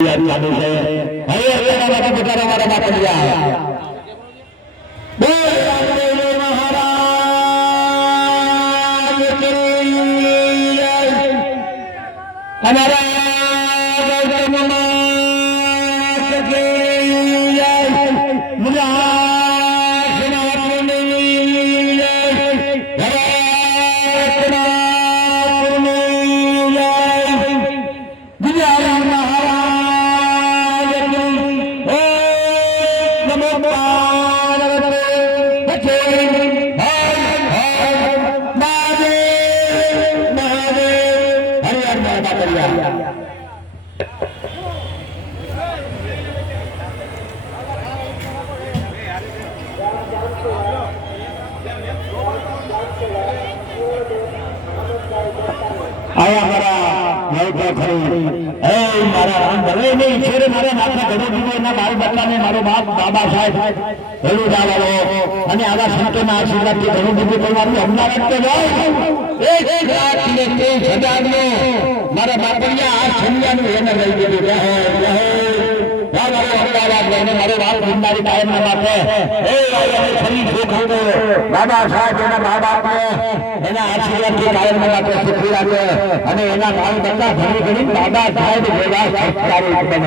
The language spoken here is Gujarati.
ચાલુ છે હવે અમારા બધા અમારા બાપડિયા બોલ રામદેવ મહારાજ કી જય અમારા ગૌતમ માત કી જય आया हमारा नौका खरी ए मारा राम भले नहीं छेरे मारे नाथा घड़ो દીવો ના બાળ બચ્ચાને મારો બાપ બાબા સાહેબ હેલો જાવાલો અને આવા સંતોના આશીર્વાદથી ઘણું બધું કરવાનું અમદાવાદ તો જાય 1 લાખ ને 30,000 નો મારા બાપડિયા આ છન્યાનું એને લઈ દીધું રહે મારો બાપ ભંડારી કાયમ ના બાપે એ ફરી જોખો બાબા સાહેબ એના મા બાપને એના આશીર્વાદથી કાયમ ના બાપે સુખી રાખે અને એના બાળ બચ્ચા ઘણી ઘણી બાબા સાહેબ જેવા સંસ્કારી બને।